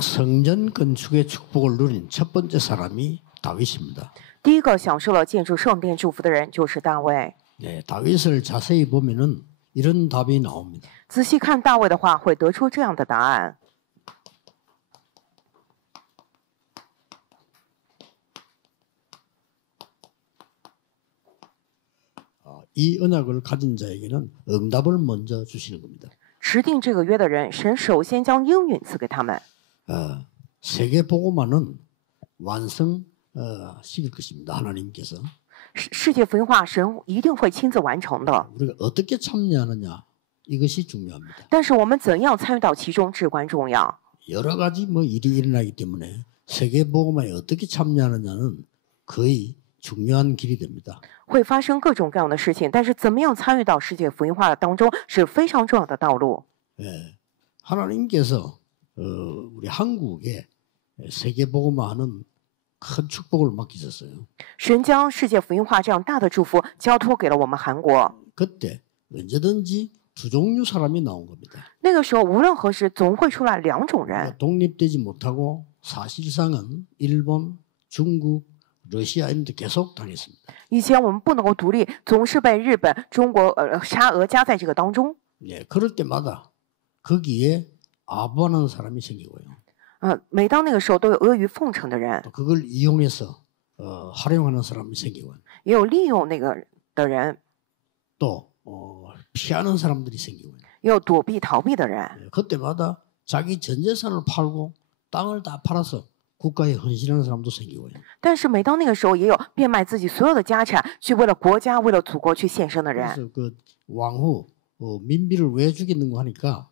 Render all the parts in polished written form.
성전 건축의 축복을 누린 첫 번째 사람이 다윗입니다. 第一个享受了建筑圣殿祝福的人就是大卫。 네, 다윗을 자세히 보면은 이런 답이 나옵니다. 仔细看大卫的话，会得出这样的答案。 이 언약을 가진 자에게는 응답을 먼저 주시는 겁니다. 持定这个约的人，神首先将应允赐给他们。 세계 복음화는 완성 시킬 것입니다. 하나님께서. 世界福音化，神一定会亲自完成的。 우리가 어떻게 참여하느냐 이것이 중요합니다. 但是我们怎样参与到其中至关重要。 여러 가지 일이 일어나기 때문에 세계 복음화에 어떻게 참여하느냐는 거의 중요한 길이 됩니다. 会发生各种各样的事情，但是怎么样参与到世界福音化当中是非常重要的道路。 하나님께서 우리 한국에 세계 복음화하는 큰 축복을 맡기셨어요. 神将世界福音化这样大的祝福交托给了我们韩国。 그때 언제든지 두 종류 사람이 나온 겁니다. 那个时候无论何时总会出来两种人。 독립되지 못하고 사실상은 일본, 중국, 러시아 이런 데 계속 당했습니다. 以前我们不能够独立，总是被日本、中国、沙俄夹在这个当中。 네, 그럴 때마다 거기에 아부하는 사람이 생기고요. 每当那个时候都有阿谀奉承的人， 또 그걸 이용해서 활용하는 사람이 생기고요. 也有利用那个的人， 또 피하는 사람들이 생기고요. 也有躲避逃避的人。 네, 그때마다 자기 전 재산을 팔고 땅을 다 팔아서 국가에 헌신하는 사람도 생기고요. 但是每当那个时候，也有变卖自己所有的家产，去为了国家、为了祖国去献身的人。 그래서 그 왕후 민비를 왜 죽였는가 하니까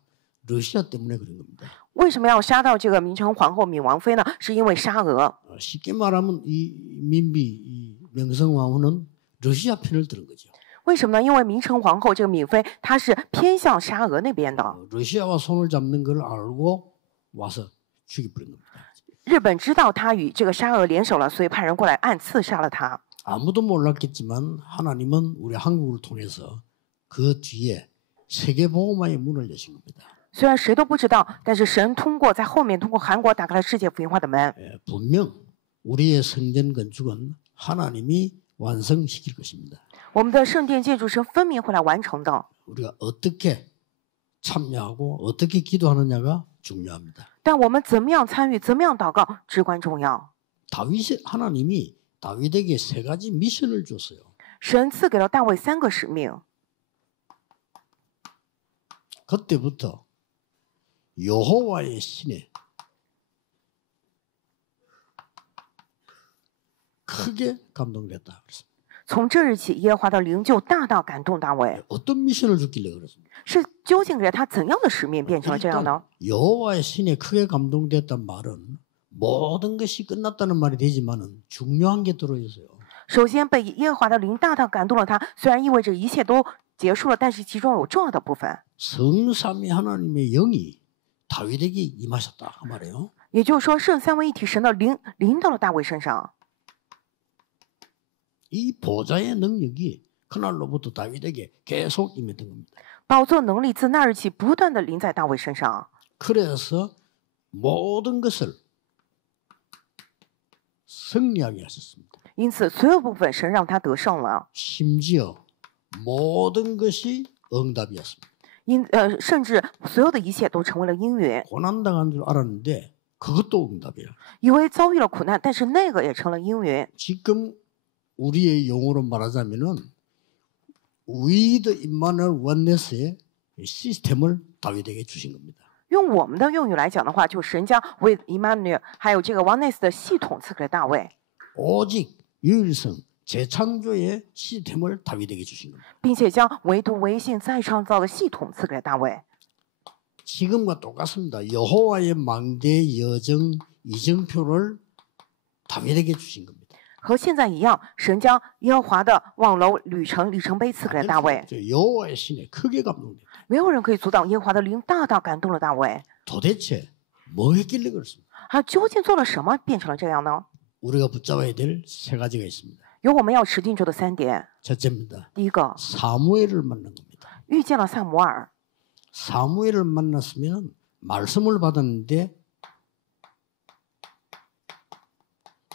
러시아 때문에 그런 겁니다. 为什么要杀到这个明成皇后闵王妃呢？是因为沙俄。 쉽게 말하면 이 민비, 이 명성 왕후는 러시아 편을 들은 거죠. 为什么呢？因为明成皇后这个闵妃，她是偏向沙俄那边的。 러시아와 손을 잡는 걸 알고 와서 죽여버린 겁니다. 日本知道她与这个沙俄联手了，所以派人过来暗刺杀了她。 아무도 몰랐겠지만 하나님은 우리 한국을 통해서 그 뒤에 세계 복음화의 문을 여신 겁니다. 虽然谁都不知道，但是神在后面通过韩国打开了世界福音化的门。 분명 우리의 성전 건축은 하나님이 완성시킬 것입니다. 我们的圣殿建筑神分明会来完成的。 우리가 어떻게 참여하고 어떻게 기도하느냐가 중요합니다. 但我们怎么样参与，怎么样祷告，至关重要。 하나님이 다윗에게 세 가지 미션을 줬어요. 神赐给了大卫3个使命。 그때부터 여호와의 신에 크게 감동됐다 그랬습니다. 从这日起，耶和华的灵就大大感动大卫。 어떤 미션을 줬길래 그랬습니까? 是究竟给了他怎样的使命变成了这样呢？ 여호와의 신에 크게 감동됐단 말은 모든 것이 끝났다는 말이 되지만은 중요한 게 들어있어요. 首先，被耶和华的灵大大感动了他，虽然意味着一切都结束了，但是其中有重要的部分。 성삼위 하나님의 영이 다윗에게 임하셨다 그 말이에요. 也就是说，圣三位一体神的灵临到了大卫身上。 이 보좌의 능력이 그날로부터 다윗에게 계속 임했던 겁니다. 宝座能力自那日起不断的临在大卫身上。 그래서 모든 것을 승리하게 하셨습니다. 因此，所有部分神让他得胜了。 심지어 모든 것이 응답이었습니다. 甚至所有的一切都成为了应允。 고난당한 줄 알았는데 그것도 응답이야. 以为遭遇了苦难，但是那个也成了应允。 지금 우리의 용어로 말하자면은 위드 임마누엘 원네스의 시스템을 다윗에게 주신 겁니다. 用我们的用语来讲的话，就神将 with Emmanuel 还有这个 oneness 的系统赐给了大卫， 오직 유일성 재창조의 시스템을 다윗에게 주신 겁니다. 并且将唯独唯信再创造的系统赐给了大卫。 지금과 똑같습니다. 여호와의 망대 여정 이정표를 다윗에게 주신 겁니다. 和现在一样，神将耶和华的望楼里程碑赐给了大卫。 여호와의 신에 크게 감동됐다. 没有人可以阻挡耶和华的灵大大感动了大卫。 도대체 뭐 했길래 그렇습니까? 他究竟做了什么，变成了这样呢？ 우리가 붙잡아야 될 세 가지가 있습니다. 有我们要持定住的3点。 첫째입니다. 第一个， 사무엘을 만난 겁니다. 遇见了萨摩尔。 사무엘을 만났으면 말씀을 받았는데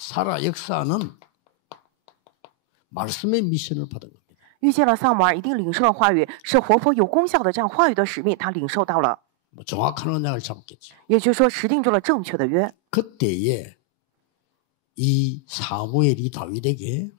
사라 역사는 말씀의 미션을 받은 겁니다. 遇见了撒母耳，一定领受了话语，是活泼有功效的这样话语的使命，他领受到了， 뭐 정확한 언약을 잡았겠죠. 也就是说持定住了正确的约。 그때에 이 사무엘이 다윗에게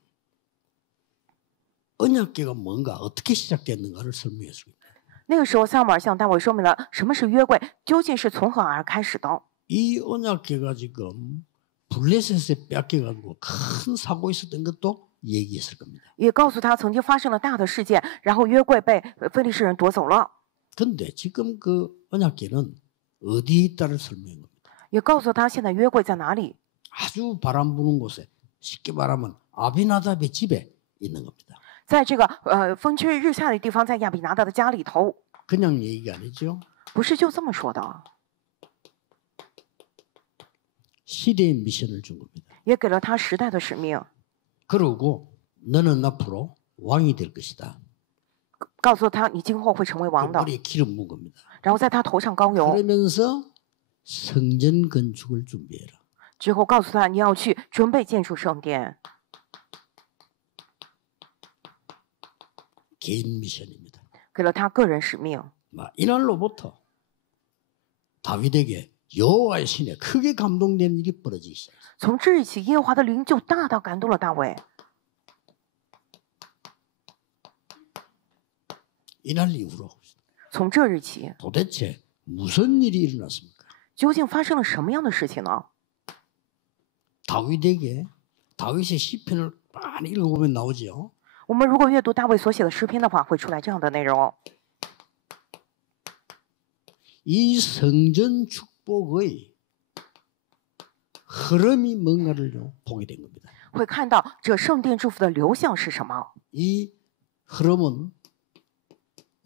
언약궤가 뭔가 어떻게 시작됐는가를 설명해 줍니다. 那个时候，撒母耳向大卫说明了什么是约柜，究竟是从何而开始的。 이 언약궤가 지금 블레셋에 뺏겨가지고 큰 사고 있었던 것도 얘기했을 겁니다. 也告诉他曾经发生了大的事件，然后约柜被非利士人夺走了， 근데 지금 그 언약궤는 어디에 있다를 설명한 겁니다. 也告诉他现在约柜在哪里。 아주 바람 부는 곳에 쉽게 말하면 아비나답의 집에 있는 겁니다. 在这个风吹日下的地方，在亚比拿达的家里头， 그냥 얘기가 아니죠. 不是就这么说的， 시대의 미션을 준 겁니다. 也给了他时代的使命， 그러고 너는 앞으로 왕이 될 것이다. 告诉他你今后会成为王的， 머리에 기름 묻은 겁니다. 然后在他头上膏油， 그러면서 성전 건축을 준비해라. 之后告诉他你要去准备建筑圣殿， 개인 미션입니다. 给了他个人使命。 이날로부터 다윗에게 여호와의 신에 크게 감동된 일이 벌어지기 시작했어요. 从这日起，耶和华的灵就大大感动了大卫。 이날 이후로 从这日起， 도대체 무슨 일이 일어났습니까? 究竟发生了什么样的事情呢？ 다윗에게 다윗의 시편을 많이 읽어보면 나오죠. 我们如果阅读大卫所写的诗篇的话，会出来这样的内容： 이 성전 축복의 흐름이 뭔가를 보게 된 겁니다. 会看到这圣殿祝福的流向是什么。 이 흐름은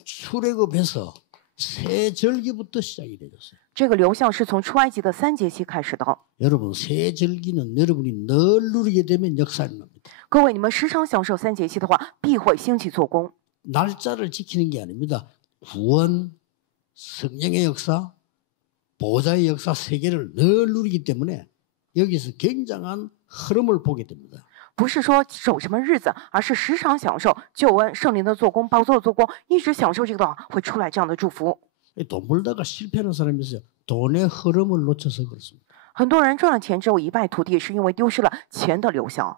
출애굽에서 새 절기부터 시작이 되었어요. 这个流向是从出埃及的3节期开始的。 여러분 새 절기는 여러분이 늘 누리게 되면 역사가 납니다. 各位，你们时常享受3节期的话，必会兴起做工。 날짜를 지키는 게 아닙니다. 구원, 성령의 역사, 보좌의 역사 세 개를 늘 누리기 때문에 여기서 굉장한 흐름을 보게 됩니다. 不是说守什么日子，而是时常享受救恩、圣灵的做工、宝座的做工，一直享受这个的话，会出来这样的祝福。 돈 벌다가 실패하는 사람이 있어요. 돈의 흐름을 놓쳐서 그렇습니다. 很多人赚了钱之后一败涂地，是因为丢失了钱的流向。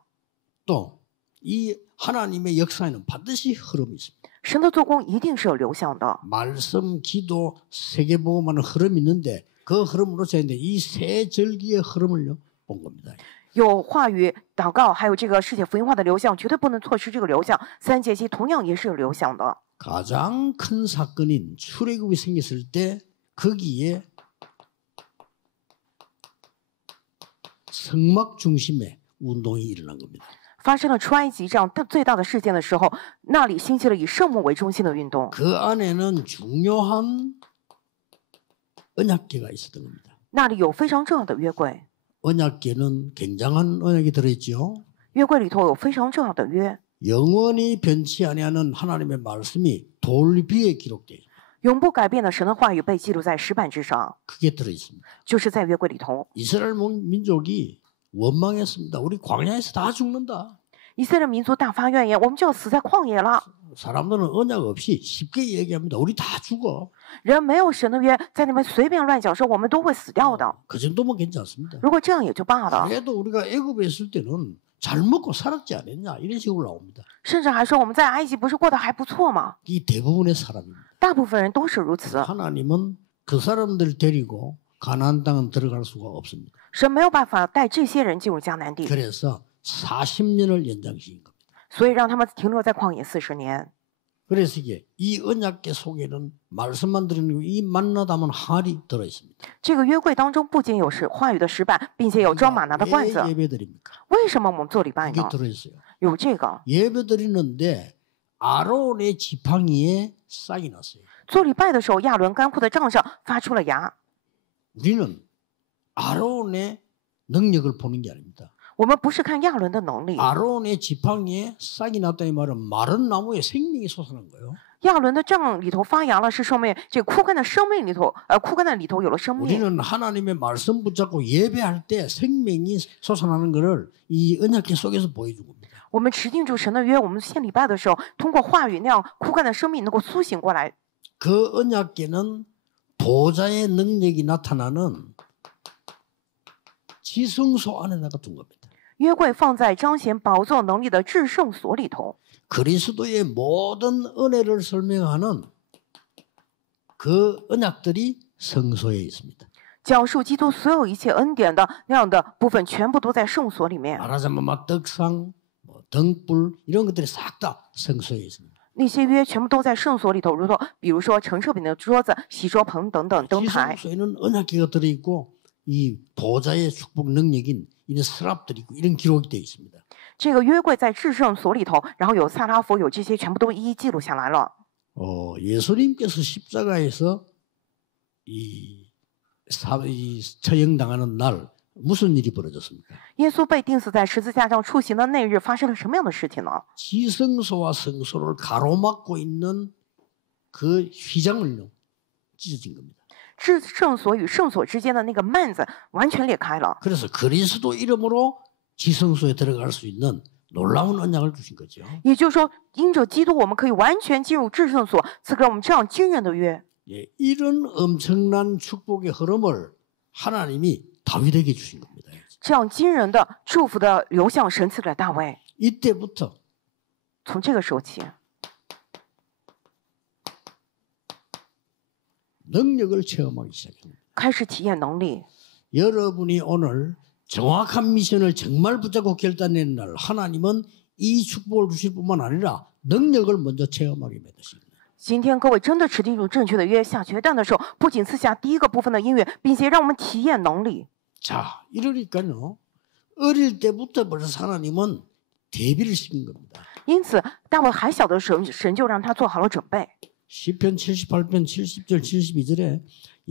또 이 하나님의 역사에는 반드시 흐름이 있습니다. 神的做工一定是有流向的。 말씀, 기도, 세계복음하는 흐름이 있는데 그 흐름을 놓쳐야 되는데 이 세 절기의 흐름을 본 겁니다. 有话语、祷告，还有这个世界福音化的流向，绝对不能错失这个流向。3节期同样也是有流向的。 가장 큰 사건인 출애굽이 생겼을 때 거기에 성막 중심의 운동이 일어난 겁니다. 发生了出埃及这样最大的事件的时候，那里兴起了以圣母为中心的运动。 그 안에는 중요한 언약궤가 있었던 겁니다. 那里有非常重要的约柜， 언약궤는 굉장한 언약이 들어있죠. 约柜里头有非常重要的约， 영원히 변치 아니하는 하나님의 말씀이 돌 위에 기록돼요. 永不改变的神的话语被记录在石板之上， 그게 들어있습니다. 就是在约柜里头。 이스라엘 민족이 원망했습니다. 우리 광야에서 다 죽는다. 以色列民族大发怨言，我们就要死在旷野了。 사람들은 언약 없이 쉽게 얘기합니다. 우리 다 죽어. 人没有神的约，在那边随便乱讲说我们都会死掉的。 그 정도면 괜찮습니다. 如果这样也就罢了， 그래도 우리가 애굽에 있을 때는 잘 먹고 살았지 않았냐 이런 식으로 나옵니다. 甚至还说我们在埃及不是过得还不错吗？ 이 대부분의 사람입니다. 大部分人都是如此。 하나님은 그 사람들 데리고 가나안 땅은 들어갈 수가 없습니다. 神没有办法带这些人进入迦南地， 그래서 40년을 연장시킨 겁니다. 所以让他们停留在旷野40年。 그래서 이게 이 언약궤 속에는 말씀만 들어있는 이 만나 담은 항아리 들어있습니다. 这个约柜当中不仅有话语的石板，并且有装玛拿的罐子。 왜 예배드립니까? 为什么我们做礼拜 그게 呢？ 들어있어요. 有这个 예배드리는데 아론의 지팡이에 싹이 났어요. 做礼拜的时候，亚伦干枯的杖上发出了芽。 우리는 아론의 능력을 보는 게 아닙니다. 我们不是看亚伦的能力， 아론의 지팡이에 싹이 났다 이 말은 마른 나무에 생명이 솟아난 거예요. 亚伦的杖里头发芽了，是说明这枯干的生命里头，枯干的里头有了生命。 우리는 하나님의 말씀 붙잡고 예배할 때 생명이 솟아나는 것을 이 언약궤 속에서 보여준 겁니다. 我们持定住神的约，我们献礼拜的时候，通过话语那样枯干的生命能够苏醒过来。 그 언약궤는 보좌의 능력이 나타나는 지성소 안에다가 둔 겁니다. 约柜放在彰显宝座能力的至圣所里头， 그리스도의 모든 은혜를 설명하는 그 언약들이 성소에 있습니다. 讲述基督所有一切恩典的那样的部分，全部都在圣所里面。 말하자면 막 떡상, 뭐 등불 이런 것들이 싹 다 성소에 있습니다. 那些约全部都在圣所里头，比如说陈设饼的桌子、洗桌盆等等灯台。 지성소에는 언약궤가 들어있고 이 보좌의 축복 능력인 이런 서랍들이 있고 이런 기록이 되어 있습니다. 这个约柜在至圣所里头，然后有萨拉佛，有这些全部都一一记录下来了。 예수님께서 십자가에서 이 처형당하는 날 무슨 일이 벌어졌습니까? 耶稣被钉死在十字架上处刑的那日，发生了什么样的事情呢？ 지성소와 성소를 가로막고 있는 그 휘장을요 찢어진 겁니다. 至圣所与圣所之间的那个幔子完全裂开了。 그래서 그리스도 이름으로 지성소에 들어갈 수 있는 놀라운 언약을 주신 거죠. 也就是说，因着基督，我们可以完全进入至圣所，赐给我们这样惊人的约。 예, 이런 엄청난 축복의 흐름을 하나님이 다윗에게 주신 겁니다. 这样惊人的祝福的流向，神赐给了大卫。 이때부터 从这个时候起， 능력을 체험하기 시작합니다. 开始体验能力。 여러분이 오늘 정확한 미션을 정말 붙잡고 결단내는 날 하나님은 이 축복을 주실 뿐만 아니라 능력을 먼저 체험하게 만드십니다. 今天各位真的持定住正确的约，下决断的时候，不仅赐下第一个部分的音乐，并且让我们体验能力。 자, 이러니까요. 어릴 때부터 벌써 하나님은 대비를 시킨 겁니다. 因此，大卫还小的时候，神就让他做好了准备。 시편 78편 70절 72절에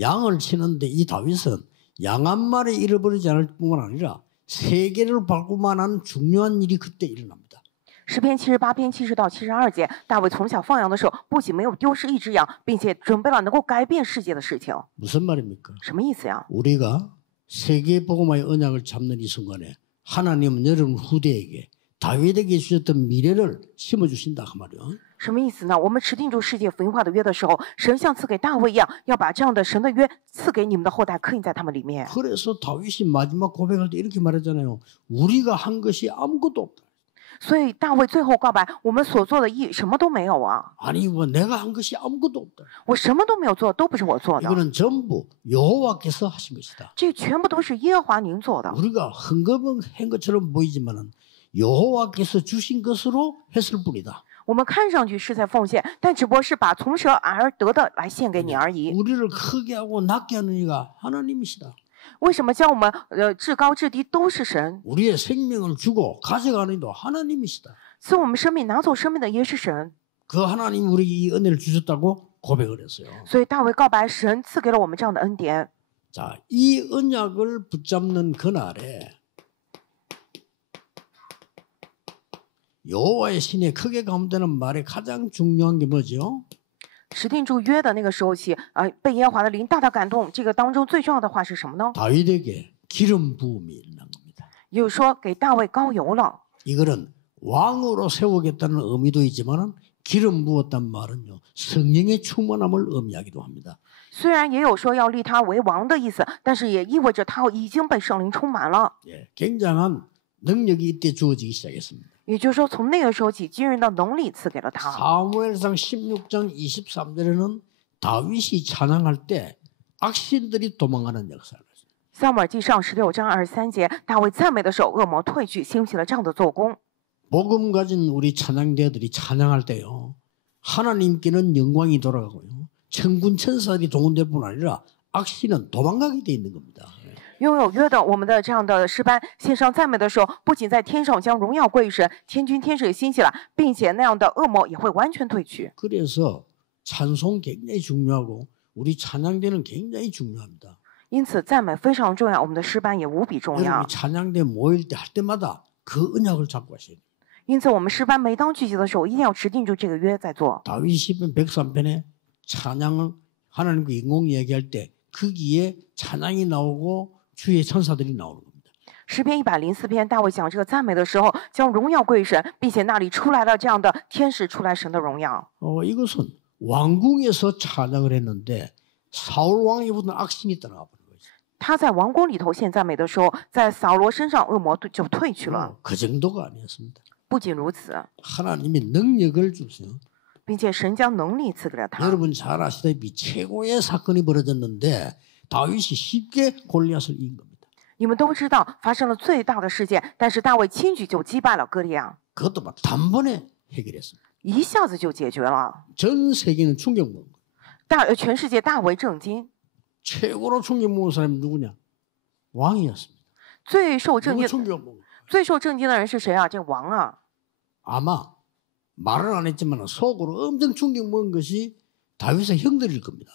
양을 치는데 이 다윗은 양 한 마리 잃어버리지 않을 뿐만 아니라 세계를 밟고만 한 중요한 일이 그때 일어납니다. 诗篇78篇70到72节，大卫从小放羊的时候，不仅没有丢失一只羊，并且准备了能够改变世界的事情。 무슨 말입니까? 什么意思呀？ 우리가 세계 복음화의 언약을 잡는 이 순간에 하나님은 여러분 후대에게 다윗에게 주셨던 미래를 심어주신다 그 말이요. 什么意思呢？我们持定住世界福音化的约的时候，神像赐给大卫一样，要把这样的神的约赐给你们的后代，刻印在他们里面。 그래서 다윗이 마지막 고백할 때 이렇게 말했잖아요. 우리가 한 것이 아무것도 없다. 所以大卫最后告白：我们所做的义什么都没有啊！ 아니 뭐 내가 한 것이 아무것도 없다. 我什么都没有做，都不是我做的， 이거는 전부 여호와께서 하신 것이다. 这全部都是耶和华您做的。 우리가 헌금한 것처럼 보이지만은 여호와께서 주신 것으로 했을 뿐이다. 我们看上去是在奉献，但只不过是把从神而得的来献给你而已。 우리를 크게 하고 낮게 하는 이가 하나님이시다. 为什么将我们至高至低都是神？ 우리의 생명을 주고 가져가는 이도 하나님이시다. 赐我们生命拿走生命的也是神。 그 하나님 우리에게 이 은혜를 주셨다고 고백을 했어요. 所以大卫告白，神赐给了我们这样的恩典。 자, 이 언약을 붙잡는 그날에 여호와의 신에 크게 감되는 말에 가장 중요한 게 뭐죠? 持定住约的那个时候起，被耶和华的灵大大感动。这个当中最重要的话是什么呢？ 다윗에게 기름 부음이 일어난 겁니다. 也就是说，给大卫膏油了。 이거는 왕으로 세우겠다는 의미도 있지만 기름 부었단 말은요 성령의 충만함을 의미하기도 합니다. 虽然也有说要立他为王的意思，但是也意味着他已经被圣灵充满了。 예, 굉장한 능력이 이때 주어지기 시작했습니다. 也就是说，从那个时候起，惊人的能力赐给了他。 사무엘상 16장 23절에는 다윗이 찬양할 때 악신들이 도망가는 역사를. 撒母耳记上16章23节，大卫赞美的时候，恶魔退去，兴起了这样的做工。 복음 가진 우리 찬양대들이 찬양할 때요 하나님께는 영광이 돌아가고요 천군 천사들이 동원될 뿐 아니라 악신은 도망가게 돼 있는 겁니다. 拥有约的我们的这样的诗班献上赞美的时候，不仅在天上将荣耀归于神，天君天使也兴起了，并且那样的恶魔也会完全退去。 그래서 찬송 굉장히 중요하고 우리 찬양대는 굉장히 중요합니다. 因此，赞美非常重要，我们的诗班也无比重要 여러분이 。 찬양대 모일 때 할 때마다 그 언약을 잡고 하셔야 돼요. 因此，我们诗班每当聚集的时候，一定要持定住这个约在做。 다윗 시편 103편에 찬양을 하나님과 인공 얘기할 때 거기에 찬양이 나오고 주의 천사들이 나오는 겁니다. 诗篇104篇，大卫讲这个赞美的时候，将荣耀归神，并且那里出来了这样的天使出来神的荣耀。 이것은 왕궁에서 찬양을 했는데 사울 왕이 붙은 악신이 떠나가 버린 거죠. 他在王宫里头献赞美的时候，在扫罗身上恶魔就退去了。 그 정도가 아니었습니다. 不仅如此， 하나님이 능력을 주세요. 并且神将能力赐给了他。 여러분 잘 아시다시피 최고의 사건이 벌어졌는데 다윗이 쉽게 골리앗을 이긴 겁니다. 你们都知道发生了最大的事件，但是大卫轻举就击败了歌利亚， 그것도 막 단번에 해결했습니다. 一下子就解决了。 전 세계는 충격 먹은 거예요. 全世界大为震惊。 최고로 충격 먹은 사람이 누구냐? 왕이었습니다. 最受震 누구 惊、 충격 먹은 거예요? 最受震惊的人是谁啊？这王啊！ 아마 말은 안 했지만 속으로 엄청 충격 먹은 것이 다윗의 형들일 겁니다.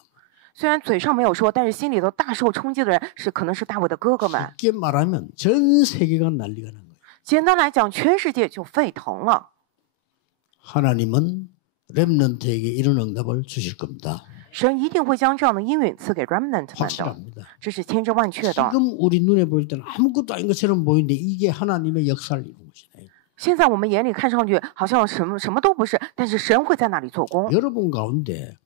虽然嘴上没有说，但是心里头大受冲击的人可能是大卫的哥哥们。 쉽게 말하면 전 세계가 난리가 난 거예요. 简单来讲，全世界就沸腾了。 하나님은 렘넌트에게 이런 응답을 주실 겁니다. 神一定会将这样的应允赐给 remnant 们的， 확실합니다. 这是千真万确的。 지금 우리 눈에 보일 때는 아무것도 아닌 것처럼 보이는데 이게 하나님의 역사를 이루는 것이네. 现在我们眼里看上去好像什么都不是，但是神会在那里做工。 여러분 가운데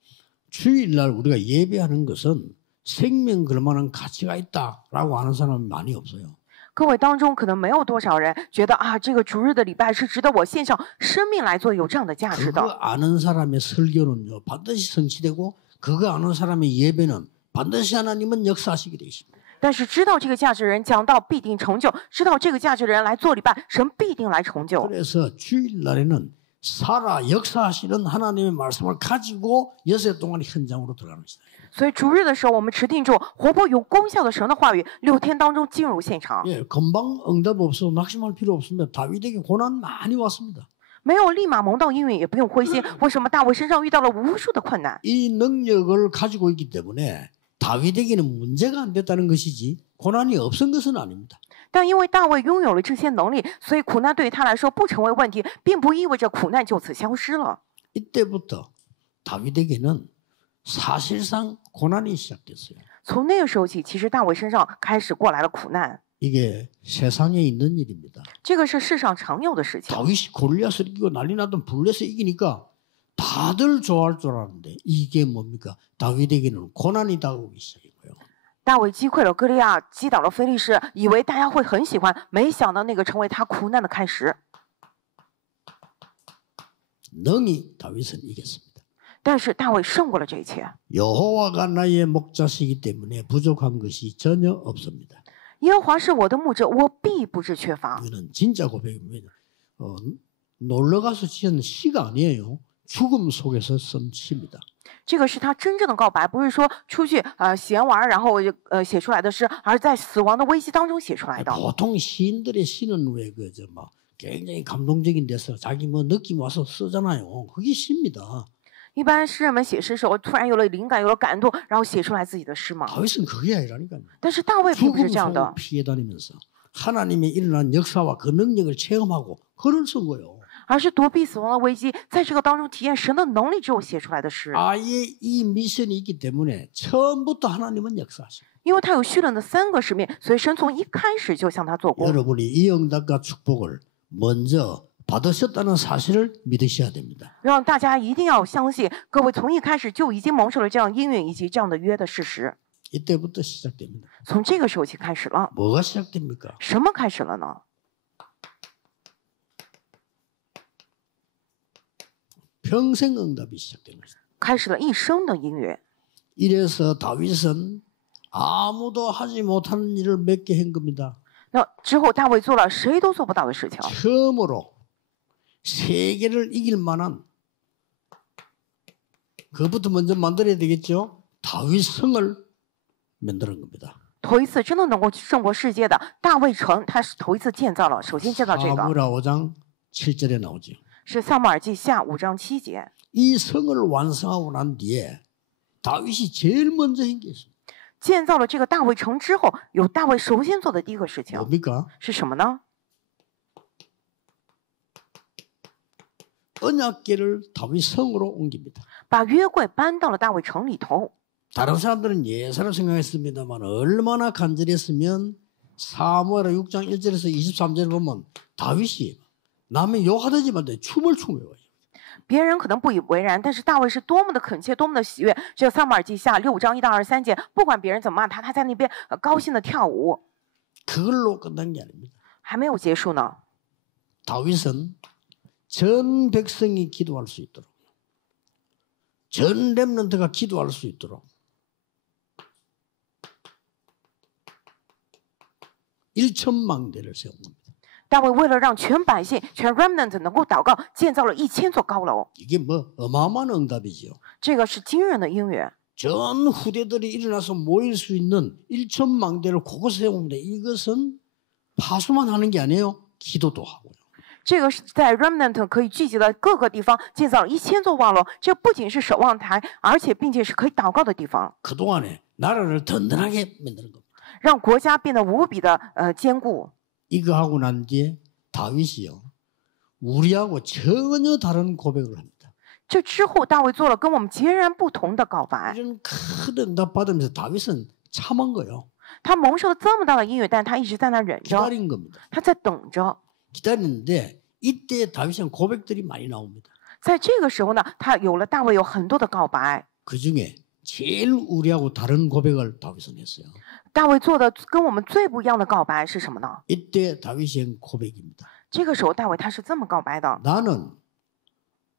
주일날 우리가 예배하는 것은 생명 걸 만한 가치가 있다라고 하는 사람은 많이 없어요. 各位当中可能没有多少人觉得啊，这个主日的礼拜是值得我献上生命来做，有这样的价值 그거 的。 아는 사람의 설교는요 반드시 성취되고 그거 아는 사람의 예배는 반드시 하나님은 역사하시게 되어 있습니다. 但是知道这个价值的人讲道必定成就，知道这个价值的人来做礼拜，神必定来成就。 그래서 주일날에는 살아 역사하시는 하나님의 말씀을 가지고 여섯 동안 현장으로 들어가는 것이다. 所以主日的时候，我们持定住活泼有功效的神的话语，6天当中进入现场。 예, 금방 응답 없어도 낙심할 필요 없습니다. 다윗에게 고난 많이 왔습니다. 没有立马蒙到应允，也不用灰心。为什么大卫身上遇到了无数的困难？ 이 능력을 가지고 있기 때문에 다윗에게는 문제가 안 됐다는 것이지 고난이 없은 것은 아닙니다. 但因为大卫拥有了这些能力，所以苦难对于他来说不成为问题，并不意味着苦难就此消失了。 이때부터 다윗에게는 사실상 고난이 시작됐어요. 从那个时候起，其实大卫身上开始过来了苦难， 이게 세상에 있는 일입니다. 这个是世上常有的事情。 다윗이 골리앗을 이기고 난리 나던 블레셋 이기니까 다들 좋아할 줄 알았는데 이게 뭡니까? 다윗에게는 고난이 다가오기 시작한 거예요. 大卫击溃了歌利亚，击倒了非利士，以为大家会很喜欢，没想到那个成为他苦难的开始。 능히 다윗은 이겼습니다. 但是大卫胜过了这一切。 여호와가 나의 목자시기 때문에 부족한 것이 전혀 없습니다. 耶和华是我的牧者，我必不致缺乏。 이거는 진짜 고백입니다. 놀러 가서 지은 시가 아니에요. 죽음 속에서 쓴 시입니다. 这个是他真正的告白，不是说出去闲玩然后写出来的诗，而在死亡的危机当中写出来的。 보통 시인들의 시는 왜 그저 막 굉장히 감동적인 데서 자기 뭐 느낌 와서 쓰잖아요. 그게 시입니다. 一般诗人们写诗的时候，突然有了灵感，有了感动，然后写出来自己的诗嘛。 다윗은 그게 아니라니까요. 但是大卫并不是 죽음 这样 속을 的， 피해 다니면서 하나님의 일어난 역사와 그 능력을 체험하고 글을 쓴 거예요. 而是躲避死亡的危机，在这个当中体验神的能力之后写出来的诗。 아예 이 미션이 있기 때문에 처음부터 하나님은 역사하셔요. 因为他有虚冷的3个使命，所以神从一开始就向他做工。 여러분이 이 응답과 축복을 먼저 받으셨다는 사실을 믿으셔야 됩니다. 让大家一定要相信，各位从一开始就已经蒙受了这样应允以及这样的约的事实。 이때부터 시작됩니다. 从这个时候起开始了， 뭐가 시작됩니까? 什么开始了呢？ 평생 응답이 시작된 것입니다. 开始了一生的应允。 이래서 다윗은 아무도 하지 못하는 일을 몇 개 한 겁니다. 那之后大卫做了谁都做不到的事情， 처음으로 세계를 이길 만한 그것부터 먼저 만들어야 되겠죠. 다윗 성을 만드는 겁니다. 头一次真的能够胜过世界的大卫城，他是头一次建造了，首先建造这个 사무엘하 5장 7절에 나오죠. 是撒母耳记下5章7节。 이 성을 완성하고 난 뒤에 다윗이 제일 먼저 한 게 있습니다. 建造了这个大卫城之后，有大卫首先做的第一个事情 뭡니까? 是什么呢？ 언약궤를 다윗 성으로 옮깁니다. 把约柜搬到了大卫城里头。 다른 사람들은 예사로 생각했습니다만 얼마나 간절했으면 사무엘하 6장 1절에서 23절 보면 다윗이 남의 욕하든지 말든 춤을 추어요. 别人可能不以为然，但是大卫是多么的恳切，多么的喜悦。这撒母耳记下6章1到23节，不管别人怎么骂他，他在那边高兴的跳舞。 그걸로 끝난 게 아닙니다. 还没有结束呢。 다윗은 전 백성이 기도할 수 있도록 전 렘넌트가 기도할 수 있도록 1,000망대를 세운 겁니다. 大卫为了让全百姓、全 remnant 能够祷告，建造了1000座高楼。 이게 뭐 어마어마한 응답이죠. 这个是惊人的应允。 전 후대들이 일어나서 모일 수 있는 1,000망대를 곳곳에 세웁니다. 이것은 파수만 하는 게 아니에요. 기도도 하고요. 这个是在 remnant 可以聚集的各个地方建造了1000座望楼。这不仅是守望台，而且并且是可以祷告的地方， 그동안에 나라를 든든하게 만드는 겁니다. 让国家变得无比的坚固。 이거 하고 난 뒤에 다윗이요. 우리하고 전혀 다른 고백을 합니다. 这之后，大卫做了跟我们截然不同的告白。 이런 큰 응답 받으면서 다윗은 참은 거예요. 他蒙受了这么大的应允，但他一直在那忍着， 기다린 겁니다. 他在等着。 기다리는데 이때 다윗은 고백들이 많이 나옵니다. 在这个时候呢，他有了大卫有很多的告白。 그중에 제일 우리하고 다른 고백을 다윗은 했어요. 大卫做的跟我们最不一样的告白是什么呢？ 이때 다윗이 한 고백입니다. 这个时候，大卫他是这么告白的： 나는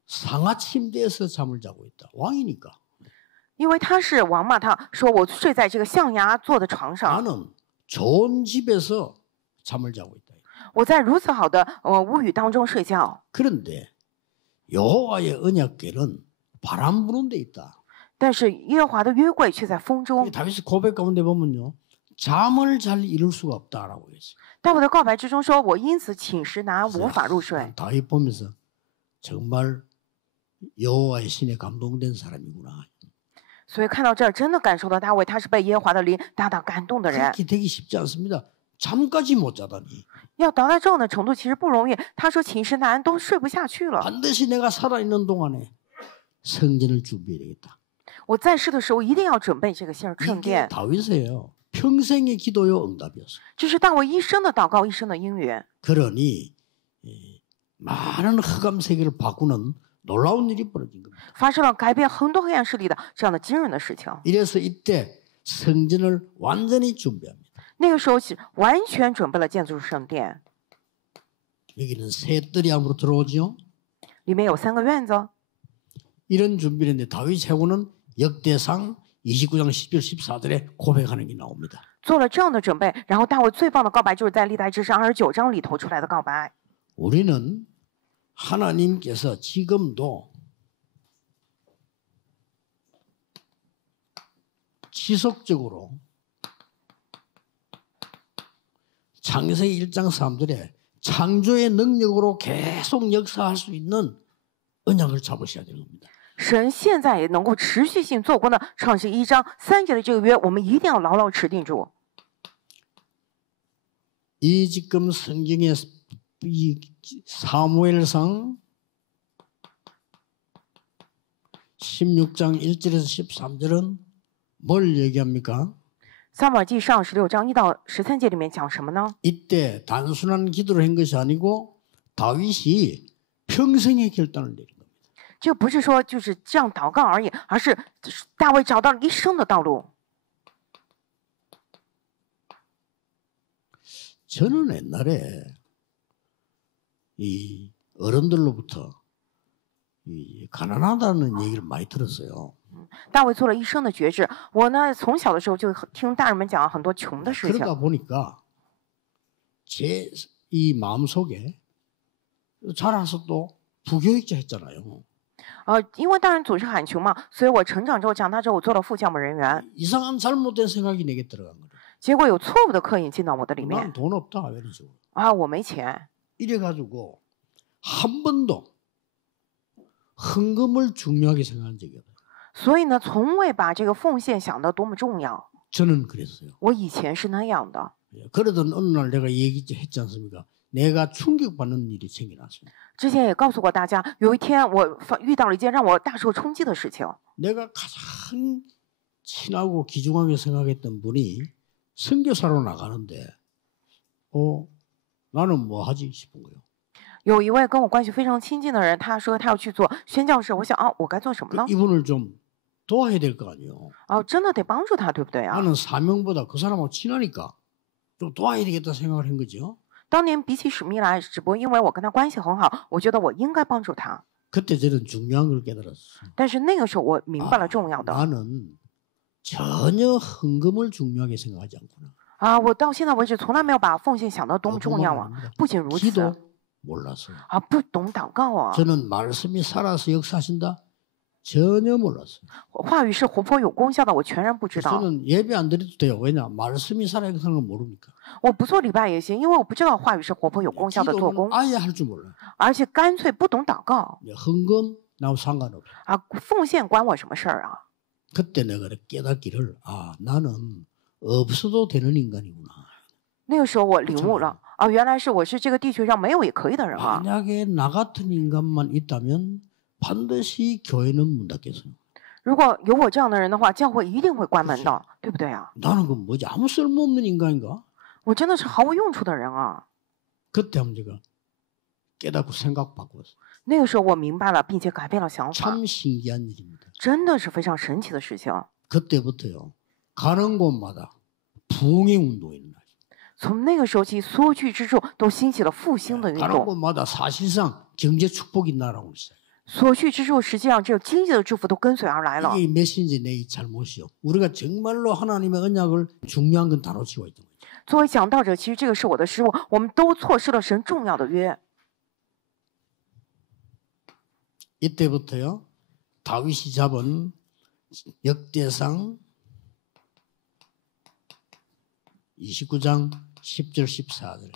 상하 침대에서 잠을 자고 있다. 왕이니까. 因为他是王嘛，他说我睡在这个象牙做的床上， 나는 좋은 집에서 잠을 자고 있다. 我在如此好的屋宇当中睡觉。 그런데 여호와의 언약궤는 바람 부는 데 있다. 但是耶和华的约柜却在风中。 다윗의 고백 가운데 보면요. 잠을 잘 이룰 수가 없다라고 했어요. 大卫的告白之中说：“我因此寝食难安，无法入睡。 다윗 보면서 정말 여호와의 신에 감동된 사람이구나. ”所以看到这儿，真的感受到大卫他是被耶和华的灵大大感动的人。 그렇게 되기 쉽지 않습니다. 잠까지 못 자다니. 要达到这种的程度，其实不容易。他说寝食难安，都睡不下去了。 반드시 내가 살아있는 동안에 성전을 준비해야 되겠다. 我在世的时候一定要准备这个圣 이게 殿。 다윗이에요. 평생의 기도요 응답이었어요. 这是大卫一生的祷告，一生的应允。 그러니 많은 흑암 세계를 바꾸는 놀라운 일이 벌어진 겁니다. 发生了改变很多黑暗势力的这样的惊人的事情。 이래서 이때 성전을 완전히 준비합니다. 那个时候是完全准备了建筑圣殿， 여기는 새 뜰이 안으로 들어오죠. 里面有3个院子。 이런 준비를 했는데 다윗 최고는 역대상 29장 10절 14절에 고백하는 게 나옵니다. 做了这样的准备，然后大卫最棒的告白就是在历代志上29章里头出来的告白。 우리는 하나님께서 지금도 지속적으로 창세기 1장 3절에 창조의 능력으로 계속 역사할 수 있는 언약을 잡으셔야 되는 겁니다. 神现在也能够持续性做工的创世1章3节的这个约，我们一定要牢牢持定住。 이 지금 성경의 이 사무엘상 16장 1절에서 13절은 뭘 얘기합니까? 撒母耳记上16章1到13节里面讲什么呢？ 이때 단순한 기도를 한 것이 아니고 다윗이 평생의 결단을 내린 겁니다. 这不是说就是这样祷告而已，而是大卫找到了一生的道路。 저는 옛날에 이 어른들로부터 이 가난하다는 얘기를 많이 들었어요. 大卫做了一生的决志。我呢，从小的时候就听大人们讲很多穷的事情。 그러다 보니까 제 이 마음속에 자라서 또 부교육자 했잖아요. 因为大人总是喊穷嘛，所以我成长之后、长大之后，我做了副教牧人员。 이상한 잘못된 생각이 내게 들어간 거예요. 结果有错误的刻印进到我的里面 난 돈 없다 이런 식으로. 啊，我没钱， 이래가지고 한 번도 헌금을 중요하게 생각한 적이 없어요. 所以呢，从未把这个奉献想得多么重要。 저는 그랬어요. 我以前是那样的。 그러던 어느 날 내가 얘기했지 않습니까? 내가 충격받는 일이 생겨났어요. 之前也告诉过大家，有一天我遇到了一件让我大受冲击的事情。 내가 가장 친하고 귀중하게 생각했던 분이 선교사로 나가는데 나는 뭐 하지 싶은 거예요. 有一位跟我关系非常亲近的人，他说他要去做宣教士，我想我该做什么呢？ 이분을 좀 도와야 될 거 아니에요. 真的得帮助他，对不对啊？ 나는 사명보다 그 사람하고 친하니까 좀 도와야 되겠다 생각을 한 거죠. 当年比起使命来，只不过因为我跟他关系很好，我觉得我应该帮助他。 그때 저는 중요한 걸 깨달았어요. 但是那个时候我明白了重要的 나는 전혀 헌금을 중요하게 생각하지 않구나. 我到现在为止从来没有把奉献想得多么重要啊！不仅如此 기도 몰랐어요. 不懂祷告啊， 저는 말씀이 살아서 역사하신다 전혀 몰랐어요. 话语是活泼有功效的，我全然不知道。 저는 예배 안 드려도 돼요. 왜냐? 말씀이 살아 역사하는 걸 모르니까. 我不做礼拜也行，因为我不知道话语是活泼有功效的做 기도는 工， 아예 할 줄 몰라요. 而且干脆不懂祷告 헌금 나하고 상관없어요. 奉献关我什么事儿啊？ 그때 내가 깨닫기를 나는 없어도 되는 인간이구나. 那个时候我领悟了原来是我是这个地球上没有也可以的人啊！ 만약에 나 같은 인간만 있다면 반드시 교회는 문 닫겠어요. 如果有我这样的人的话，教会一定会关门的，对不对啊？ 나는 그 뭐지 아무 쓸모없는 인간인가? 我真的是毫无用处的人啊！ 그때 한번 제가 깨닫고 생각 바꿨어요. 那个时候我明白了，并且改变了想法， 참 신기한 일입니다. 真的是非常神奇的事情。 그때부터요. 가는 곳마다 부흥의 운동이 일어나요. 从那个时候起，所去之处都兴起了复兴的运 가는 动。 곳마다 사실상 경제 축복이 날아오고 있어요. 所去之处，实际上只有经济的祝福都跟随而来了。 이게 메신저 내 잘못이요. 우리가 정말로 하나님의 언약을 중요한 건 다 놓치고 있던 거예요. 作为讲道者，其实这个是我的失误，我们都错失了神重要的约。 이때부터요. 다윗이 잡은 역대상 29장 10절 14절.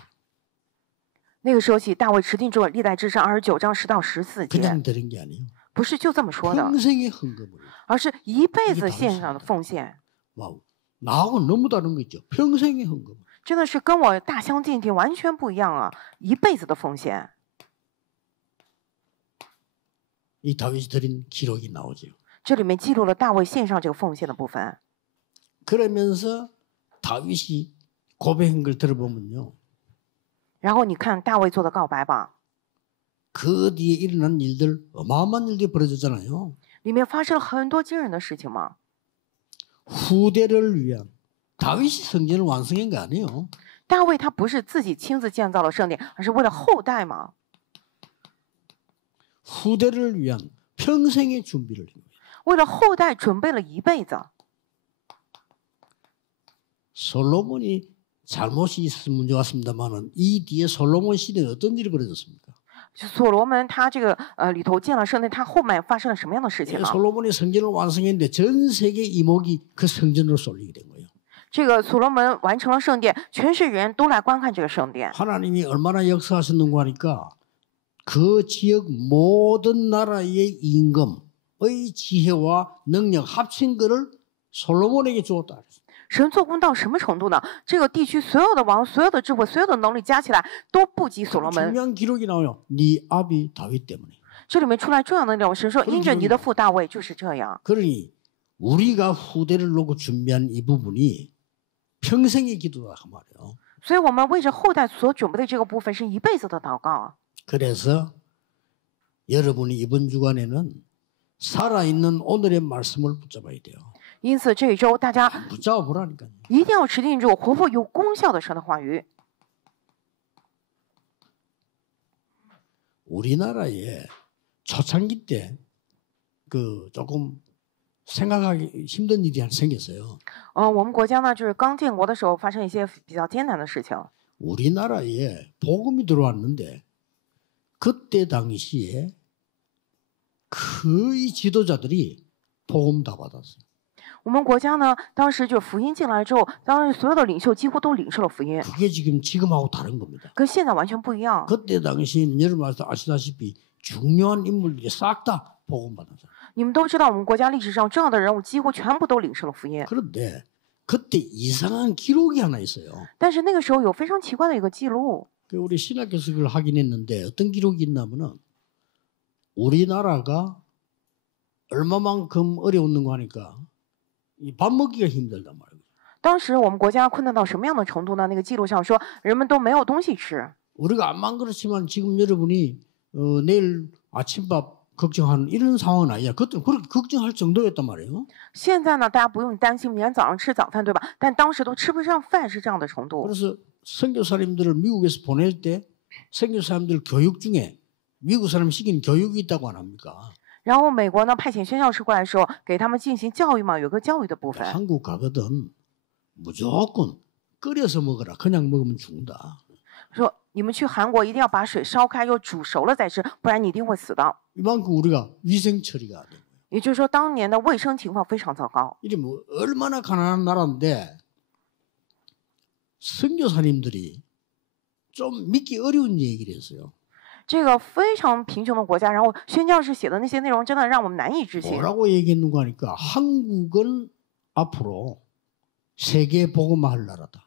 那个时候起，大卫持定住了历代志上29章10到14节， 그냥 들은 게 아니에요. 不是就这么说的， 평생의 헌금을. 而是一辈子献上的奉献， 와우. 나하고 너무 다른 거 있죠. 평생의 헌금. 真的是跟我大相径庭，完全不一样啊！一辈子的奉献， 이 다윗이 드린 기록이 나오죠. 这里面记录了大卫献上这个奉献的部分。 그러면서 다윗이 고백한 걸 들어보면요. 然后你看大卫做的告白吧， 그 뒤에 일어난 일들 어마어마한 일들이 벌어졌잖아요. 里面发生了很多惊人的事情嘛。 후대를 위한 다윗이 성전을 완성한 게 아니에요. 大卫他不是自己亲自建造了圣殿，而是为了后代嘛， 후대를 위한 평생의 준비를 한 거예요. 为了后代准备了一辈子。 솔로몬이 잘못이 있어서 문제 왔습니다만은 이 뒤에 솔로몬 시대에 어떤 일이 벌어졌습니까? 所罗门他这个里头建了圣殿，他后面发生了什么样的事情呢？ 솔로몬이 성전을 완성했는데 전 세계 이목이 그 성전으로 쏠리게 된 거예요. 这个所罗门完成了圣殿，全世人都来观看这个圣殿。 하나님이 얼마나 역사하셨는가 하니까 그 지역 모든 나라의 임금의 지혜와 능력 합친 것을 솔로몬에게 주었다. 神做工到什么程度呢？这个地区所有的王、所有的智慧、所有的能力加起来都不及所罗门。 중요한 기록이 나와요. 네 아비 다윗 때문에. 这里面出来重要的内容，神说：“因着你的父大卫就是这样。 그러니 우리가 후대를 놓고 준비한 이 부분이 평생의 기도다 그 말이에요. ”所以，我们为着后代所准备的这个部分是一辈子的祷告。 그래서 여러분이 이번 주간에는 살아있는 오늘의 말씀을 붙잡아야 돼요. 因此，这一周大家 붙잡아 보라니까요. 一定要持定住活泼有功效的神的话语。 우리나라에 초창기 때 그 조금 생각하기 힘든 일이 하나 생겼어요. 我们国家呢，就是刚建国的时候发生一些比较艰难的事情。 우리나라에 복음이 들어왔는데 그때 당시에 거의 지도자들이 복음 다 받았어요. 我们国家呢，当时就福音进来之后，当时所有的领袖几乎都领受了福音， 그게 지금하고 다른 겁니다. 跟现在完全不一样。 그때 당시에는 여러분 아시다시피 중요한 인물들이 싹 다 복음 받았어요. 你们都知道，我们国家历史上重要的人物几乎全部都领受了福音。 그런데 그때 이상한 기록이 하나 있어요. 但是那个时候有非常奇怪的一个记录， 우리 신학 교수를 하긴 했는데 어떤 기록이 있냐면은 우리나라가 얼마만큼 어려웠는가 하니까 이 밥 먹기가 힘들단 말이에요. 当时我们国家困难到什么样的程度呢？那个记录上说，人们都没有东西吃。 우리가 암만 그렇지만 지금 여러분이 내일 아침밥 걱정하는 이런 상황은 아니야. 그때는 그렇게 걱정할 정도였단 말이에요. 现在呢，大家不用担心明天早上吃早饭，对吧？但当时都吃不上饭，是这样的程度。 그래서 선교사님들을 미국에서 보낼 때 선교사님들 교육 중에 미국 사람 시킨 교육이 있다고 안 합니까? 然后美国呢派遣宣教士过来的时候，给他们进行教育嘛，有个教育的部分。 한국 가거든 무조건 끓여서 먹어라. 그냥 먹으면 죽는다. 说你们去韩国一定要把水烧开，又煮熟了再吃，不然你一定会死的。 이만큼 우리가 위생 처리가 돼. 也就是说，当年的卫生情况非常糟糕。 이게 뭐 얼마나 가난한 나라인데 선교사님들이 좀 믿기 어려운 얘기를 했어요. 这个非常贫穷的国家，然后宣教士写的那些内容，真的让我们难以置信。 뭐라고 얘기했는가 하니까 한국은 앞으로 세계 복음화할 나라다.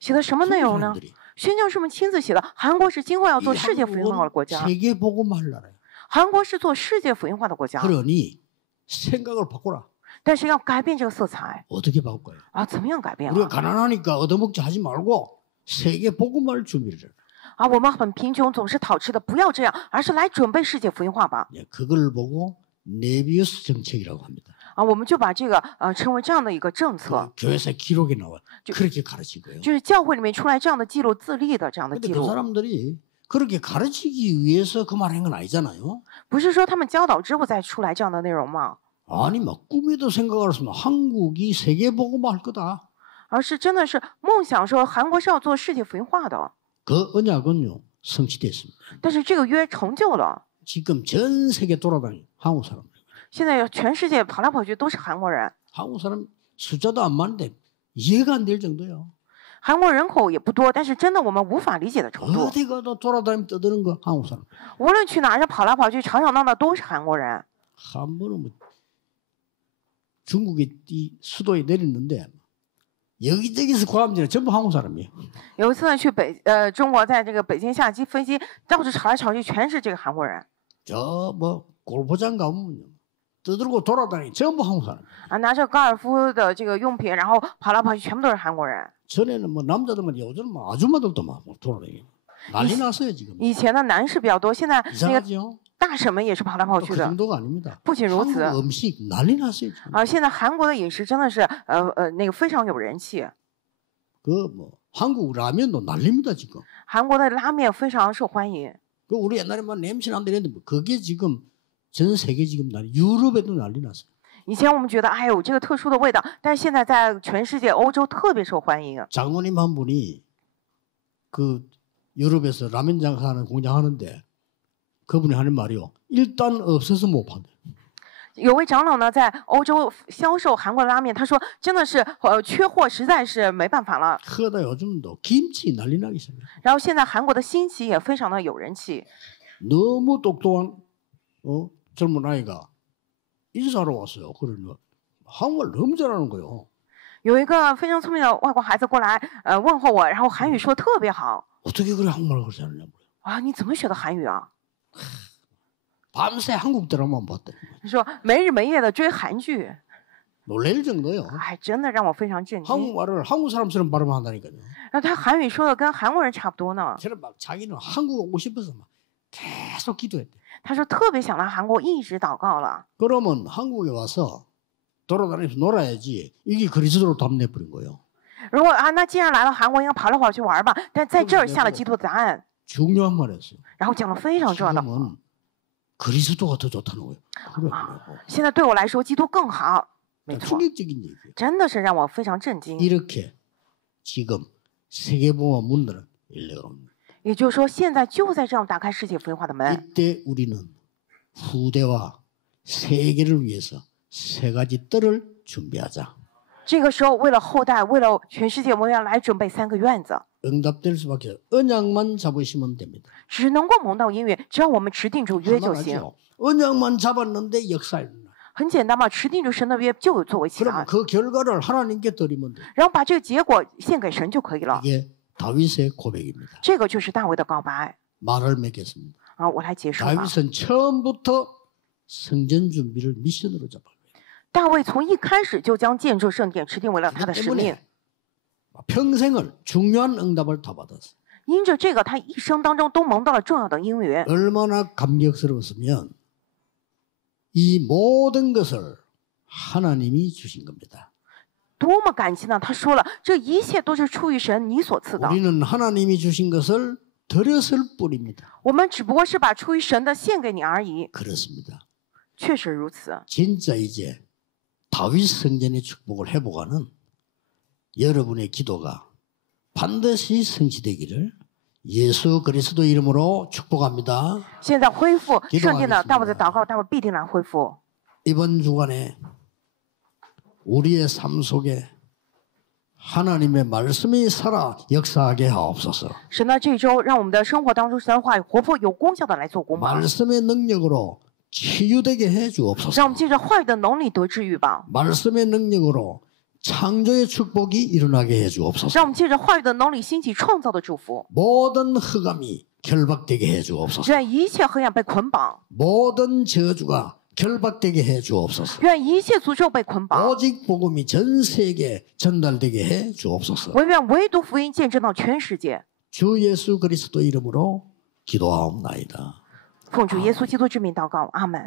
写的什么内容呢？ 선교사님들이. 宣教士们亲自写的，韩国是今后要 이 做世界福音化的国 한국은 家， 세계 복음화할 나라야. 韩国是做世界福音化的国家， 그러니 생각을 바꿔라. 但是要改变这个色彩 어떻게 바꿀 거예요? 啊，怎么样改变 우리가 啊？ 가난하니까 얻어먹지 하지 말고 세계 복음화를 준비를 해라. 啊，我们很贫穷，总是讨吃的，不要这样，而是来准备世界福音化吧。 예, 그걸 보고 네비우스 정책이라고 합니다. 啊，我们就把这个称为这样的一个政策， 그 교회에서 기록에 나와 그렇게 가르친 거예요. 就是教会里面出来这样的记录，自立的这样的 근데 记 그 录， 사람들이 그렇게 가르치기 위해서 그 말한 건 아니잖아요. 不是说他们教导之后再出来这样的内容吗？ 아니 막 꿈에도 생각할 수 없는 한국이 세계 복음화 할 거다. 而是真的是梦想说韩国是要做世界福音化的， 그 언약은요 성취됐습니다. 但是这个约成就了。 지금 전 세계 돌아다니는 한국 사람. 现在全世界跑来跑去都是韩国人， 한국 사람 숫자도 안 많은데 이해가 안 될 정도요. 韩国人口也不多，但是真的我们无法理解的程度。 어디 가도 돌아다니면 떠드는 거 한국 사람. 无论去哪儿，跑来跑去，吵吵闹闹都是韩国人。 한 번은 뭐 중국의 이 수도에 내렸는데 여기저기서 과음지는 전부 한국 사람이에요. 有一次呢，去中国在这个北京下机飞机，到处吵来吵去，全是这个韩国人 저 뭐 골프장 가면 떠들고 돌아다니 전부 한국 사람. 啊，拿着高尔夫的这个用品，然后跑来跑去，全部都是韩国人。 전에는 뭐 남자들만 요즘은 뭐 아줌마들도 막 돌아다니고 난리 났어요 지금. 以前的男士比较多，现在那个 이상하죠? 大婶们也是跑来跑 또 去 그 的。 정도가 아닙니다. 不仅如此 한국 음식 난리 났어요 지금. 啊，现在韩国的饮食真的是那个非常有人气， 그 뭐 한국 라면도 난립니다 지금. 韩国的拉面非常受欢迎。 그 우리 옛날에 막 냄새 난다 이랬는데 뭐 그게 지금 전 세계 지금 유럽에도 난리 났어요. 以前我们觉得哎呦这个特殊的味道，但是现在在全世界欧洲特别受欢迎。 장모님 한 분이 그 유럽에서 라면 장사하는 공장 하는데 그분이 하는 말이요. 일단 없어서 못 판대. 有位长老呢，在欧洲销售韩国拉面，他说真的是缺货，实在是没办法了。 그러다 요즘도 김치 난리 나기 시작해요. 然后现在韩国的新奇也非常的有人气， 너무 똑똑한 젊은 아이가 인사하러 왔어요. 그러니까 한국말 너무 잘하는 거예요. 有一个非常聪明的外国孩子过来问候我，然后韩语说得特别好 어떻게 그래 한국말을 그렇게 잘하냐 몰라요. 啊，你怎么学的韩语啊？ 밤새 한국 드라마만 봤대. 他说没日没夜的追韩剧， 놀랄 정도요. 哎，真的让我非常震惊。 한국말을 한국 사람처럼 발음한다니까요. 那他韩语说的跟韩国人差不多呢。 저는 막 자기는 한국 오고 싶어서 막 계속 기도했대. 他说特别想来韩国，一直祷告了。 그러면 한국에 와서 돌아다니면서 놀아야지. 이게 그리스도로 답내버린 거예요. 如果啊，那既然来了韩国，应该跑来跑去玩吧。但在这儿下了基督的答案， 중요한 말이었어요. 然后讲了非常重要的话。 지금은 그리스도가 더 좋다는 거예요. 그래. 现在对我来说，基督更好。没错， 충격적인 얘기예요. 真的是让我非常震惊。 이렇게 지금 세계보험 문들은 열려갑니다. 也就是说，现在就在这样打开世界福音化的门。 이때 우리는 후대와 세계를 위해서 세 가지 뜰을 준비하자. 这个时候，为了后代，为了全世界，我们要来准备3个院子， 응답될 수밖에 없어요. 언약만 잡으시면 됩니다. 只能够蒙到音乐，只要我们持定住约就行。 할만하죠? 언약만 잡았는데 역사에 일어나. 很简单嘛，持定着神的约就有作为期 그러면 待， 그 결과를 하나님께 드리면 돼. 然后把这个结果献给神就可以了。 이게 다윗의 고백입니다. 这个就是大卫的告白 말을 맺겠습니다. 啊！我来结束吧。 다윗은 처음부터 성전 준비를 미션으로 잡았어요. 大卫从一开始就将建筑圣殿持定为了他的 그렇기 使命， 때문에 평생을 중요한 응답을 다 받았어요. 因着这个，他一生当中都蒙到了重要的应允。 얼마나 감격스러웠으면 이 모든 것을 하나님이 주신 겁니다. 多么感激呢！他说了，这一切都是出于神你所赐的， 우리는 하나님이 주신 것을 드렸을 뿐입니다. 我们只不过是把出于神的献给你而已。 그렇습니다. 确实如此。 진짜 이제 다윗 성전의 축복을 회복하는 여러분의 기도가 반드시 성취되기를 예수 그리스도 이름으로 축복합니다. 现在恢复圣殿的 기도하겠습니다. 大卫的祷告，大卫必定来恢复。 이번 주간에 우리의 삶 속에 하나님의 말씀이 살아 역사하게 하옵소서. 神呢，这周让我们的生活当中神的话语活泼有功效的来做工吧， 말씀의 능력으로 치유되게 해 让我 주옵소서. 们借着话语的能力得治愈吧， 말씀의 능력으로 창조의 축복이 일어나게 해 让 주옵소서. 我们借着话语的能力兴起创造的祝福， 모든 흑암이 결박되게 해 주옵소서. 愿一切黑暗被捆绑， 모든 저주가 결박되게 해 주옵소서. 愿一切诅咒被捆绑， 오직 복음이 전 세계에 전달되게 해 주옵소서. 唯愿唯独福音见证到全世界。 주 예수 그리스도 이름으로 기도하옵나이다. 奉主耶稣基督之名祷告，阿门。